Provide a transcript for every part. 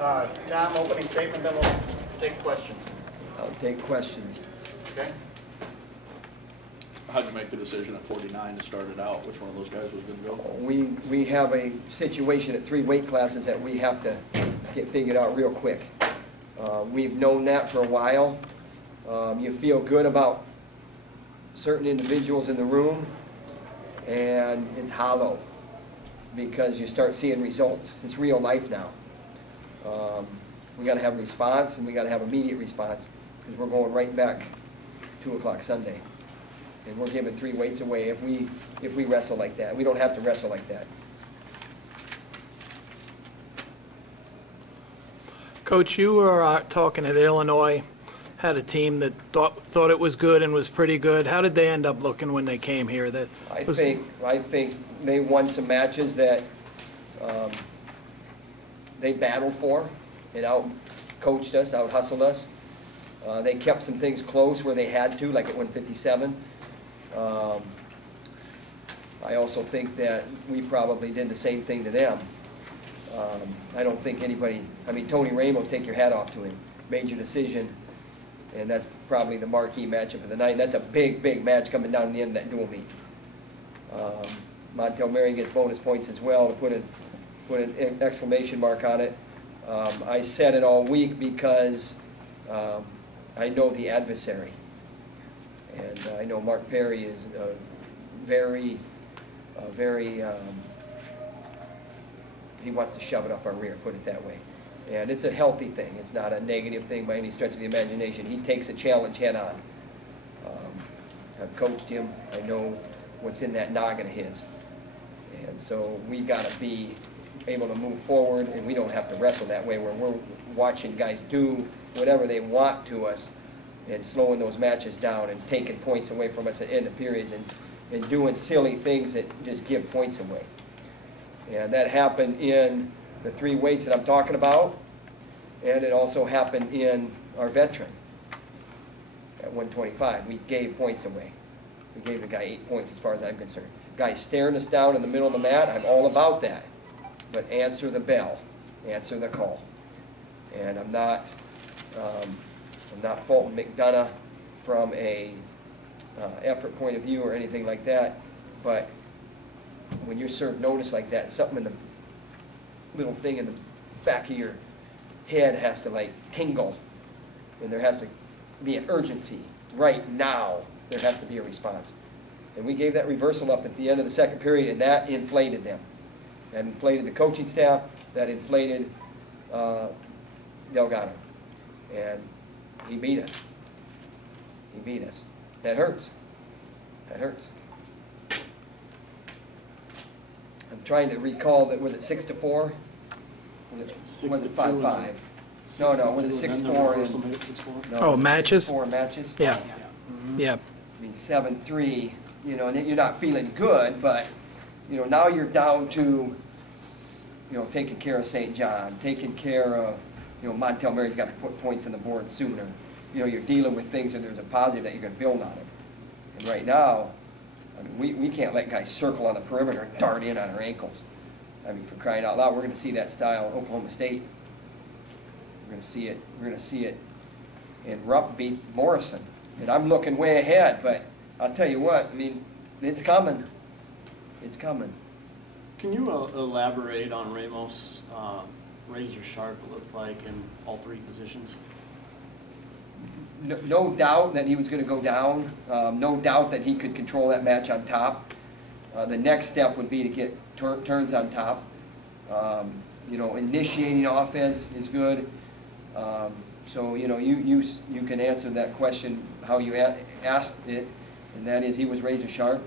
Tom, opening statement, then we'll take questions. I'll take questions. Okay? How'd you make the decision at 49 to start it out? Which one of those guys was going to go? We have a situation at 3 weight classes that we have to get figured out real quick. We've known that for a while. You feel good about certain individuals in the room, and it's hollow because you start seeing results. It's real life now. We got to have a response, and we got to have immediate response because we're going right back 2 o'clock Sunday. And we're giving 3 weights away if we wrestle like that. We don't have to wrestle like that. Coach, you were talking at Illinois, had a team that thought it was good and was pretty good. How did they end up looking when they came here? I think they won some matches that they battled for and out-coached us, out-hustled us. They kept some things close where they had to, like at 157. I also think that we probably did the same thing to them. I don't think anybody, I mean, Tony Ramos, take your hat off to him, made your decision, and that's probably the marquee matchup of the night. That's a big, big match coming down to the end of that dual meet. Montel Marion gets bonus points as well to put an exclamation mark on it. I said it all week because I know the adversary. And I know Mark Perry is he wants to shove it up our rear, put it that way. And it's a healthy thing. It's not a negative thing by any stretch of the imagination. He takes a challenge head on. I've coached him. I know what's in that noggin of his. And so we got to be able to move forward, and we don't have to wrestle that way where we're watching guys do whatever they want to us and slowing those matches down and taking points away from us at the end of periods and doing silly things that just give points away. And that happened in the 3 weights that I'm talking about, and it also happened in our veteran at 125. We gave points away. We gave the guy 8 points as far as I'm concerned. Guy staring us down in the middle of the mat, I'm all about that. But answer the bell, answer the call. And I'm not faulting McDonough from a effort point of view or anything like that, but when you're served notice like that, something in the little thing in the back of your head has to like tingle, and there has to be an urgency. Right now, there has to be a response. And we gave that reversal up at the end of the second period, and that inflated them. That inflated the coaching staff, that inflated Delgado. And he beat us. He beat us. That hurts. That hurts. I'm trying to recall that, was it 6-4? Was it 5-5? No, was it 6-4? Oh, matches? 4 matches? Yeah. Yeah. I mean, 7-3, you know, and you're not feeling good, but, you know, now you're down to, you know, taking care of St. John, taking care of, you know, Montel Mary's got to put points on the board sooner. You know, you're dealing with things and there's a positive that you're going to build on it. And right now, I mean, we can't let guys circle on the perimeter and dart in on our ankles. I mean, for crying out loud, we're going to see that style at Oklahoma State. We're going to see it. We're going to see it. And Rupp beat Morrison. And I'm looking way ahead, but I'll tell you what, I mean, it's coming. It's coming. Can you elaborate on Ramos' razor sharp looked like in all 3 positions? No doubt that he was going to go down. No doubt that he could control that match on top. The next step would be to get turns on top. You know, initiating offense is good. So, you know, you can answer that question how you asked it, and that is he was razor sharp.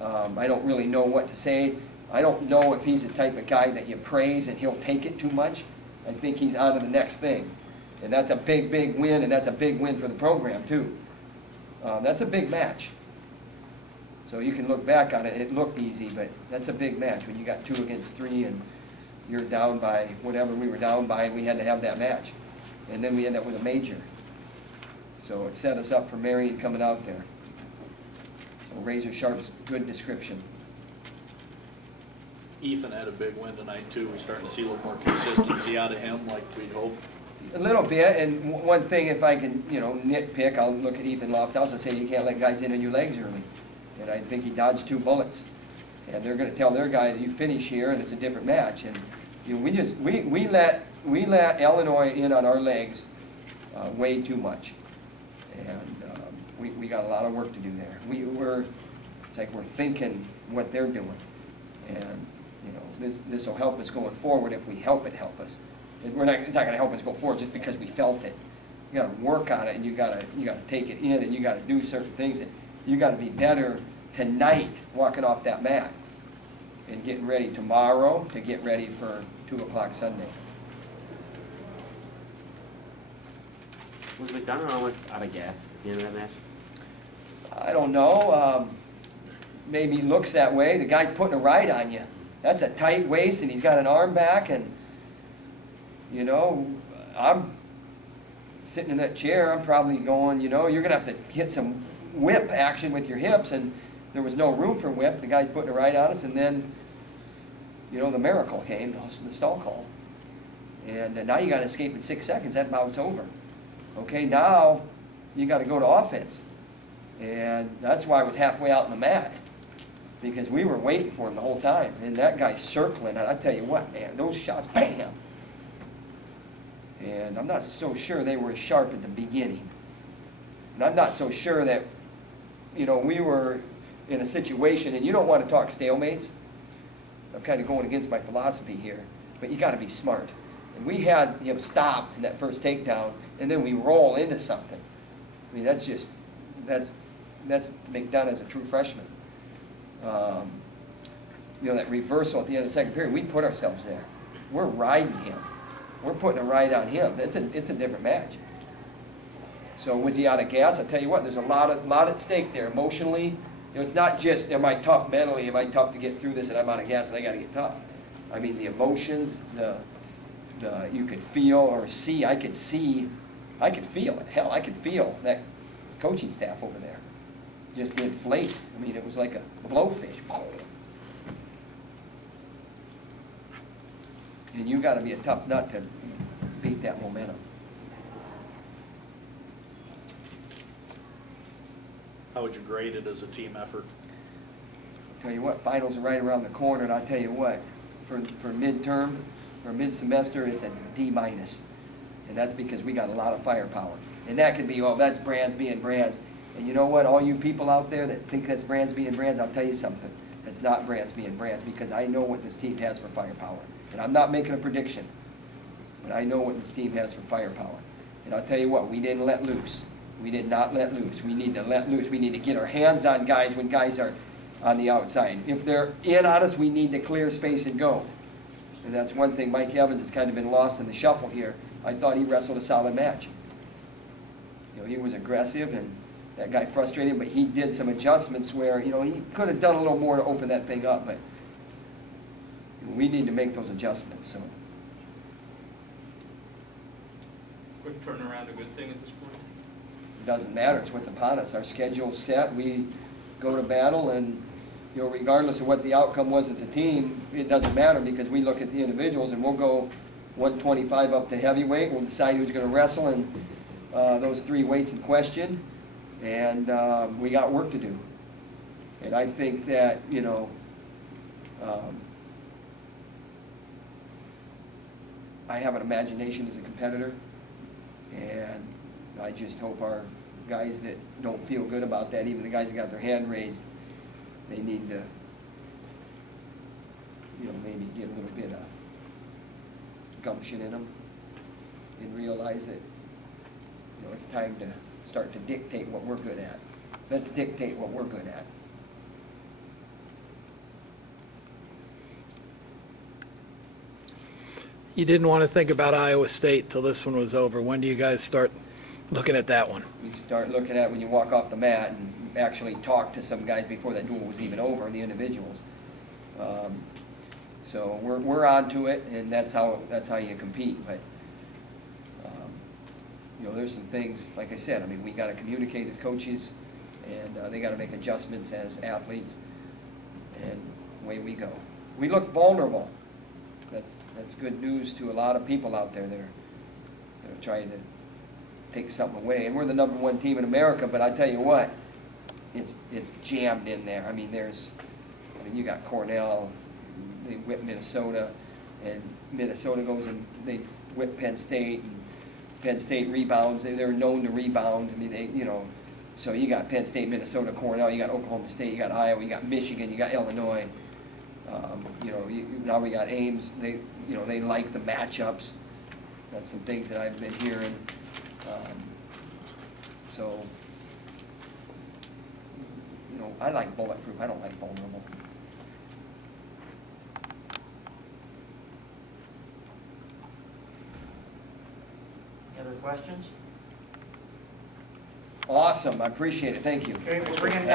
I don't really know what to say. I don't know if he's the type of guy that you praise and he'll take it too much. I think he's on to the next thing. And that's a big, big win, and that's a big win for the program, too. That's a big match. So you can look back on it. It looked easy, but that's a big match when you got 2 against 3 and you're down by whatever we were down by, and we had to have that match. And then we end up with a major. So it set us up for Marion coming out there. So razor sharp's good description. Ethan had a big win tonight too. We're starting to see a little more consistency out of him like we'd hoped. A little bit, and one thing, if I can, nitpick, I'll look at Ethan Lofthouse and say you can't let guys in on your legs early. And I think he dodged 2 bullets. And they're gonna tell their guy that you finish here and it's a different match. And, we let Illinois in on our legs way too much. And we got a lot of work to do there. It's like we're thinking what they're doing. And, this will help us going forward if we help us. It's not gonna help us go forward just because we felt it. You gotta work on it, and you gotta take it in, and you gotta do certain things. And you gotta be better tonight walking off that mat and getting ready tomorrow to get ready for 2 o'clock Sunday. Was McDonough almost out of gas at the end of that match? I don't know. Maybe he looks that way. The guy's putting a ride on you. That's a tight waist, and he's got an arm back, and I'm sitting in that chair. I'm probably going, you're going to have to hit some whip action with your hips, and there was no room for whip. The guy's putting a ride on us, and then, the miracle came, the stall call. And now you got to escape in 6 seconds. That bout's over. Okay, now you got to go to offense. And that's why I was halfway out in the mat, because we were waiting for him the whole time. And that guy's circling, and I tell you what, man, those shots, bam! And I'm not so sure they were as sharp at the beginning. And I'm not so sure that, we were in a situation, and you don't want to talk stalemates. I'm kind of going against my philosophy here, but you got to be smart. And we had him stopped in that first takedown, and then we roll into something. I mean, that's McDonough as a true freshman. That reversal at the end of the second period, we put ourselves there. We're riding him. We're putting a ride on him. It's a different match. So was he out of gas? I tell you what, there's a lot at stake there emotionally. It's not just am I tough mentally, am I tough to get through this, and I'm out of gas and I got to get tough. I mean the emotions, you could feel or see. I could feel it. Hell, I could feel that coaching staff over there just inflate. I mean, it was like a blowfish. And you got to be a tough nut to beat that momentum. How would you grade it as a team effort? Tell you what, finals are right around the corner, and I'll tell you what, for midterm or mid-semester, it's a D-. And that's because we got a lot of firepower. And that could be, that's brands being brands. And you know what, all you people out there that think that's brands being brands, I'll tell you something. It's not brands being brands, because I know what this team has for firepower. And I'm not making a prediction, but I know what this team has for firepower. And I'll tell you what, we didn't let loose. We did not let loose. We need to let loose. We need to get our hands on guys when guys are on the outside. If they're in on us, we need to clear space and go. And that's one thing. Mike Evans has kind of been lost in the shuffle here. I thought he wrestled a solid match. He was aggressive, and that guy frustrated him, but he did some adjustments where, he could have done a little more to open that thing up, but we need to make those adjustments. So, Quick turnaround, a good thing at this point? it doesn't matter. It's what's upon us. Our schedule's set. We go to battle, and regardless of what the outcome was as a team, it doesn't matter, because we look at the individuals, and we'll go 125 up to heavyweight. We'll decide who's going to wrestle in those 3 weights in question, and we got work to do. And I think that I have an imagination as a competitor, and I just hope our guys that don't feel good about that, even the guys that got their hand raised, they need to, maybe get a little bit of gumption in them and realize that, it's time to start to dictate what we're good at. Let's dictate what we're good at. You didn't want to think about Iowa State till this one was over. When do you guys start looking at that one? We start looking at when you walk off the mat and actually talk to some guys before that duel was even over, the individuals. So we're on to it, and that's how you compete. But there's some things, like I said. I mean, we got to communicate as coaches, and they got to make adjustments as athletes, and away we go. we look vulnerable. That's good news to a lot of people out there that are trying to take something away. And we're the #1 team in America, but I tell you what, it's jammed in there. I mean, you got Cornell, they whip Minnesota, and Minnesota goes and they whip Penn State, and Penn State rebounds. They're known to rebound. I mean, so you got Penn State, Minnesota, Cornell, you got Oklahoma State, you got Iowa, you got Michigan, you got Illinois. Now we got Ames. They like the matchups. That's some things that I've been hearing. So, I like bulletproof. I don't like vulnerable. Any other questions? Awesome. I appreciate it. Thank you. Okay, we'll bring in